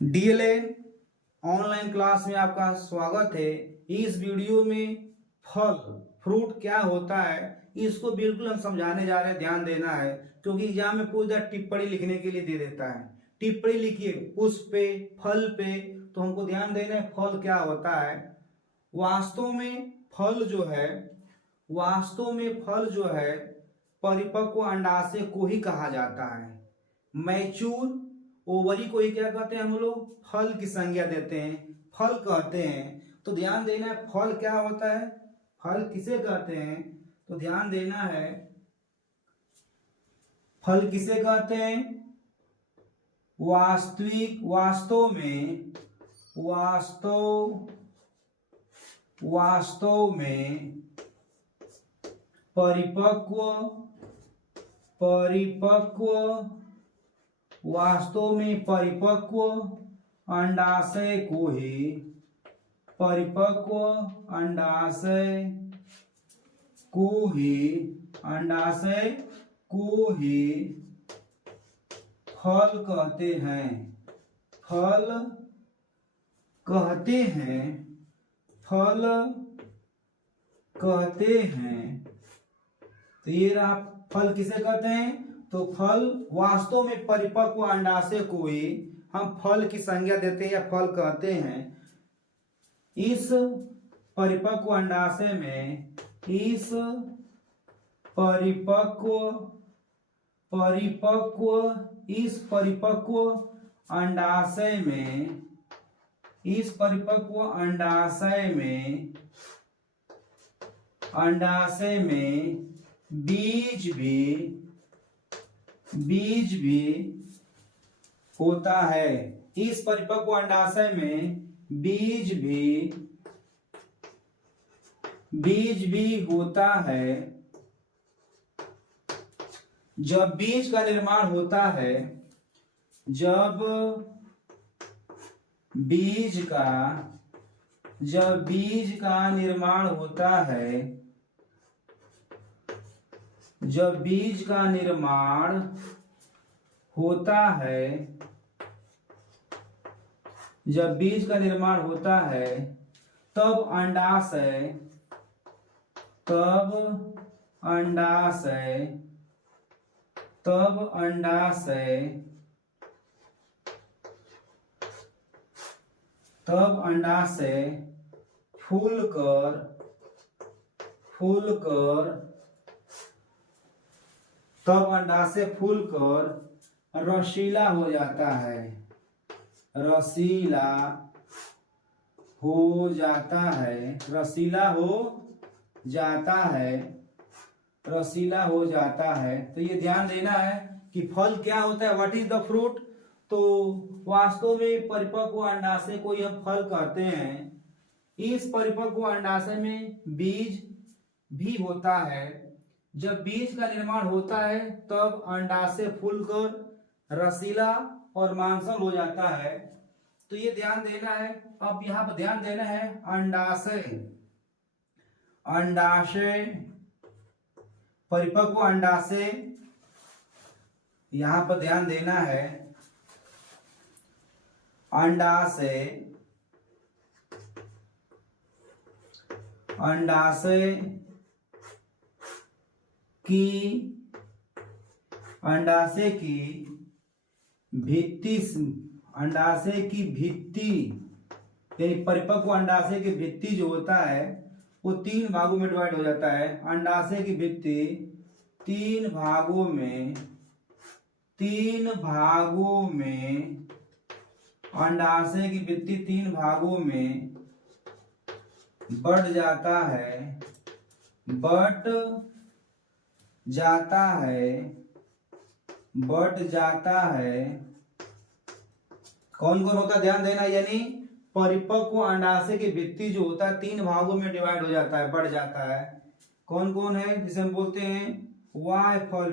DLN online class में आपका स्वागत है। इस वीडियो में फल फ्रूट क्या होता है इसको बिल्कुल हम समझाने जा रहे हैं। ध्यान देना है क्योंकि एग्जाम में पूछता टिप्पणी लिखने के लिए दे देता है। टिप्पणी लिखिए पुष्प पे, फल पे, तो हमको ध्यान देना है फल क्या होता है। वास्तव में फल जो है परिपक्व अंडाशय को ही कहा जाता है। मैच्योर ओवरी को ही क्या कहते हैं, हम लोग फल की संज्ञा देते हैं, फल कहते हैं। तो ध्यान देना है फल क्या होता है, फल किसे कहते हैं, तो ध्यान देना है फल किसे कहते हैं। वास्तव में परिपक्व अंडाशय को ही फल कहते हैं। तो ये रहा फल किसे कहते हैं, तो फल वास्तव में परिपक्व अंडाशय को ही हम फल की संज्ञा देते हैं या फल कहते हैं। इस परिपक्व अंडाशय में बीज भी होता है। इस परिपक्व अंडाशय में बीज भी होता है। जब बीज का निर्माण होता है, जब बीज का निर्माण होता है, तब अंडाशय फूलकर रसीला हो जाता है। तो ये ध्यान देना है कि फल क्या होता है, व्हाट इज द फ्रूट। तो वास्तव में परिपक्व अंडाशय को हम फल कहते हैं। इस परिपक्व अंडाशय में बीज भी होता है। जब बीज का निर्माण होता है तब अंडाशय फूलकर रसीला और मांसल हो जाता है। तो ये ध्यान देना है। अब यहाँ पर ध्यान देना है अंडाशय परिपक्व अंडाशय, यहां पर ध्यान देना है अंडाशय की भित्ति यानी परिपक्व अंडाशय की भित्ति जो होता है वो 3 भागों में डिवाइड हो जाता है। अंडाशय की भित्ति 3 भागों में अंडाशय की भित्ति 3 भागों में बट जाता है। कौन कौन होता है ध्यान देना, यानी परिपक्व अंडाशय की भित्ति जो होता है 3 भागों में डिवाइड हो जाता है, बढ़ जाता है। कौन कौन है, जिसे हम बोलते हैं बाह्य फल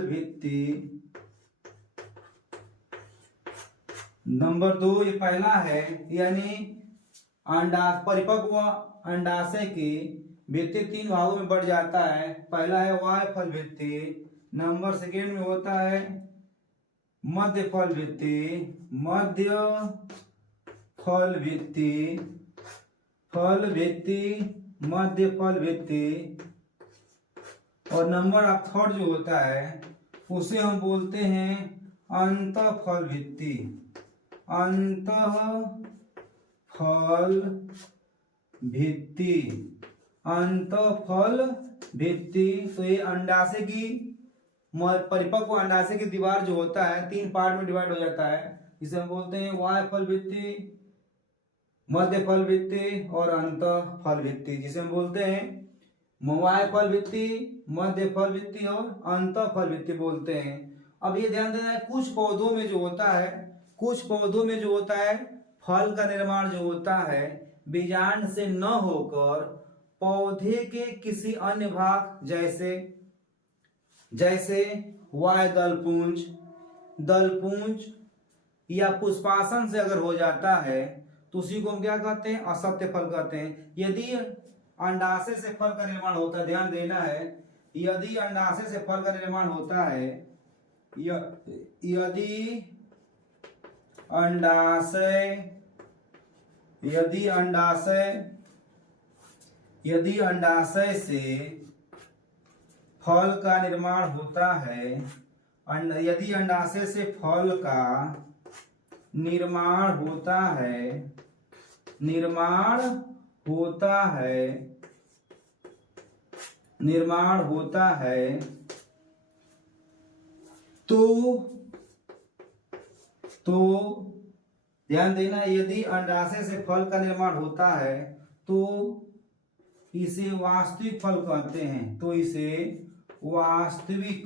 भित्ति। नंबर 2 ये पहला है, यानी परिपक्व अंडाशय की भित्ति 3 भागों में बढ़ जाता है। पहला है वाय फल भित्ति, नंबर सेकेंड में होता है मध्य फल भित्ति, मध्य फल भित्ति, फल भित्ति, मध्य फल भित्ति, और नंबर ऑफ थर्ड जो होता है उसे हम बोलते हैं अंत फल भित्ति, अंत फल भित्ति, अंत फल भित्ति। तो ये अंडाशय की परिपक्व अंडाशय की दीवार जो होता है 3 पार्ट में डिवाइड हो जाता है। इसे हम बोलते हैं वाय फल भित्ति, मध्य फल भित्ति और अंत फल भित्ति, जिसे हम बोलते हैं वाय फल भित्ति, मध्य फल भित्ति और अंत फल भित्ति बोलते हैं। अब ये ध्यान देना है, कुछ पौधों में जो होता है, कुछ पौधों में जो होता है फल का निर्माण जो होता है बीजांड से न होकर पौधे के किसी अन्य भाग जैसे वाय दलपुंज, दलपुंज या पुष्पासन से अगर हो जाता है तो उसी को हम क्या कहते हैं, असत्य फल कहते हैं। यदि अंडाशय से फल का निर्माण होता है, ध्यान देना है, यदि अंडाशय से फल का निर्माण होता है, यदि अंडाशय से फल का निर्माण होता है, यदि अंडाशय से फल का निर्माण होता है तो ध्यान देना, यदि अंडाशय से फल का निर्माण होता है तो इसे वास्तविक फल कहते हैं। तो इसे वास्तविक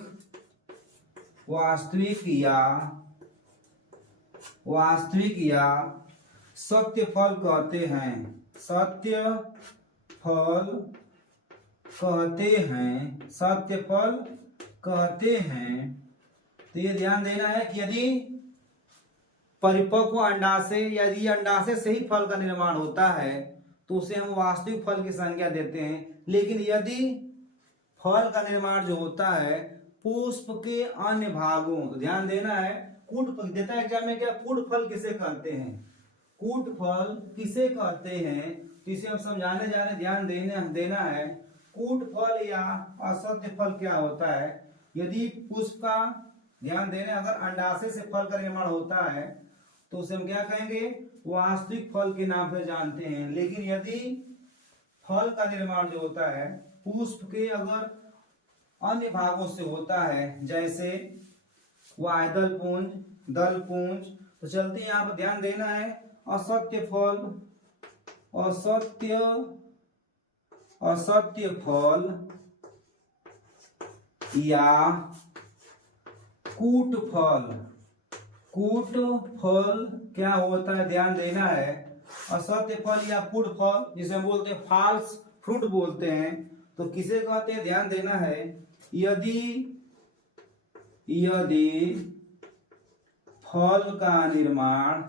या सत्य फल कहते हैं, सत्य फल कहते हैं। तो ये ध्यान देना है कि यदि परिपक्व अंडाशय, यदि अंडाशय से ही फल का निर्माण होता है तो उसे हम वास्तविक फल की संज्ञा देते हैं। लेकिन यदि फल का निर्माण जो होता है पुष्प के अन्य भागों, तो ध्यान देना है, कूट फल देता है एग्जाम में क्या, कूट फल किसे कहते हैं, कूट फल किसे कहते हैं, तो इसे हम समझाने जा रहे हैं, ध्यान देना है। कूट फल या असत्य फल क्या होता है, यदि पुष्प का, ध्यान देना, अगर अंडाशय से फल का निर्माण होता है तो उसे हम क्या कहेंगे, वास्तविक फल के नाम से जानते हैं। लेकिन यदि फल का निर्माण जो होता है पुष्प के अगर अन्य भागों से होता है, जैसे वाय दलपुंज, दलपुंज, तो चलते हैं, यहाँ पर ध्यान देना है, असत्य फल या कूट फल क्या होता है, ध्यान देना है, असत्य फल या कूट फल, जिसे हम बोलते हैं फॉल्स फ्रूट बोलते हैं, तो किसे कहते हैं, ध्यान देना है, यदि फल का निर्माण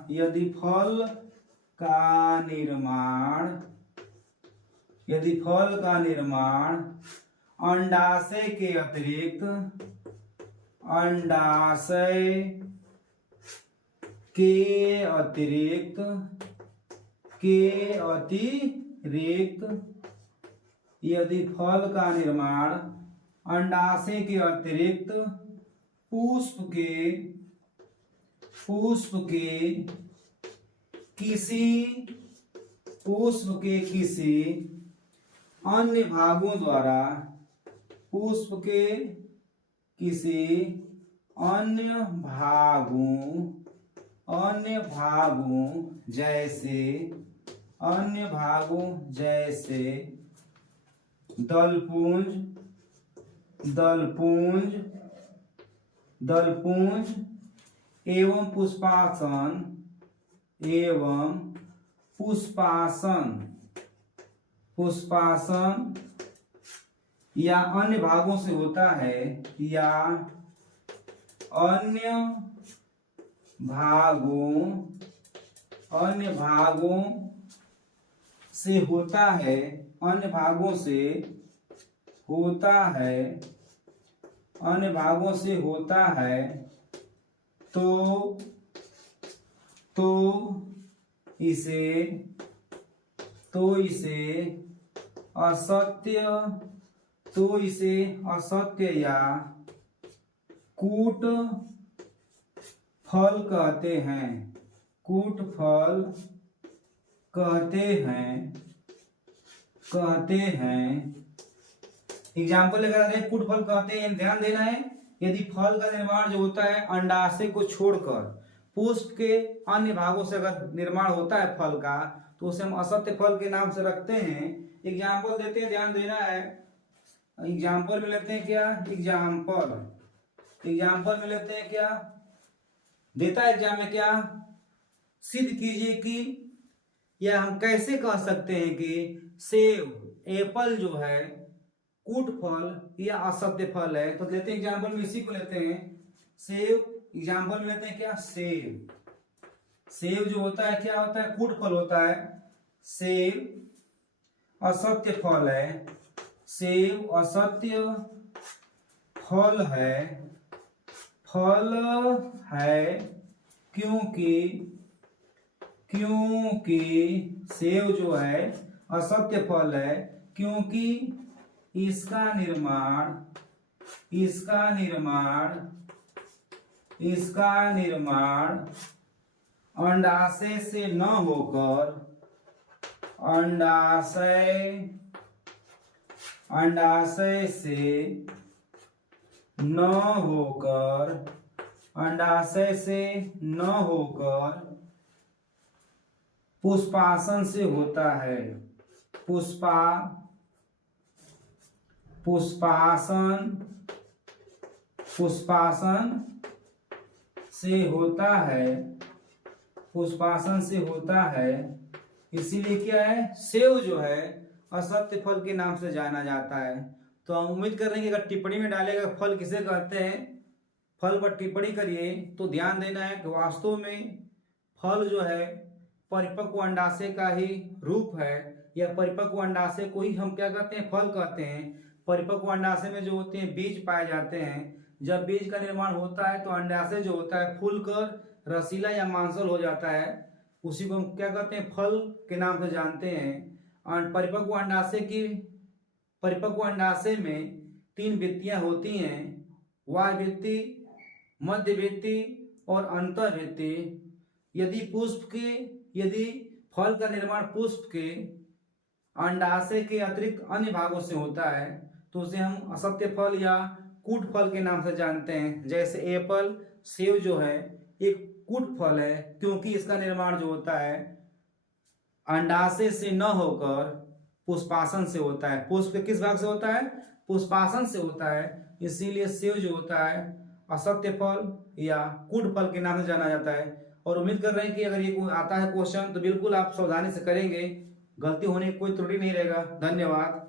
अंडाशय के अतिरिक्त यदि फल का निर्माण अंडाशय के अतिरिक्त पुष्प के किसी अन्य भागों द्वारा, पुष्प के किसी अन्य भागों जैसे दलपुंज एवं पुष्पासन या अन्य भागों से होता है, या अन्य भागों से होता है, अन्य भागों से होता है, अन्य भागों से होता है तो इसे असत्य, या कूट फल कहते हैं, कूट फल कहते हैं। एग्जाम्पल लेकर आते हैं, कूट फल कहते हैं, ध्यान देना है। यदि फल का निर्माण जो होता है अंडाशय को छोड़कर पुष्प के अन्य भागों से अगर निर्माण होता है फल का, तो उसे हम असत्य फल के नाम से रखते हैं। एग्जाम्पल देते हैं, ध्यान देना है। एग्जाम्पल में लेते हैं क्या, एग्जाम्पल में लेते हैं क्या देता है एग्जाम में, क्या सिद्ध कीजिए कि, या हम कैसे कह सकते हैं कि सेब, एप्पल जो है कूट फल या असत्य फल है। तो लेते हैं एग्जाम्पल में, इसी को लेते हैं सेब। एग्जाम्पल में लेते हैं क्या, सेब। सेब जो होता है क्या होता है, कूट फल होता है। सेब असत्य फल है, सेब असत्य फल है, क्योंकि सेब जो है असत्य फल है, क्योंकि इसका निर्माण अंडाशय से न होकर, अंडाशय से न होकर पुष्पासन से होता है, पुष्पासन से होता है। इसीलिए क्या है, सेब जो है असत्य फल के नाम से जाना जाता है। तो हम उम्मीद कर रहे हैं कि अगर टिप्पणी में डालेगा फल किसे कहते हैं, फल पर टिप्पणी करिए। तो ध्यान देना है कि वास्तव में फल जो है परिपक्व अंडाशय का ही रूप है, या परिपक्व अंडाशय को ही हम क्या कहते हैं, फल कहते हैं। परिपक्व अंडाशय में जो होते हैं बीज पाए जाते हैं। जब बीज का निर्माण होता है तो अंडाशय जो होता है फूलकर रसीला या मांसल हो जाता है, उसी को हम क्या कहते हैं, फल के नाम से जानते हैं। परिपक्व अंडाशय में 3 वृत्तियां होती हैं, बाह्य वृत्ति, मध्य वृत्ति और अंतर्वृत्ति। यदि फल का निर्माण पुष्प के अंडाशय के अतिरिक्त अन्य भागों से होता है तो उसे हम असत्य फल या कूट फल के नाम से जानते हैं। जैसे एप्पल, सेब जो है एक कूट फल है, क्योंकि इसका निर्माण जो होता है अंडाशय से न होकर पुष्पासन से होता है। पुष्प के किस भाग से होता है, पुष्पासन से होता है। इसीलिए सेब जो होता है असत्य फल या कूट फल के नाम से जाना जाता है। और उम्मीद कर रहे हैं कि अगर ये आता है क्वेश्चन तो बिल्कुल आप सावधानी से करेंगे, गलती होने की कोई त्रुटि नहीं रहेगा। धन्यवाद।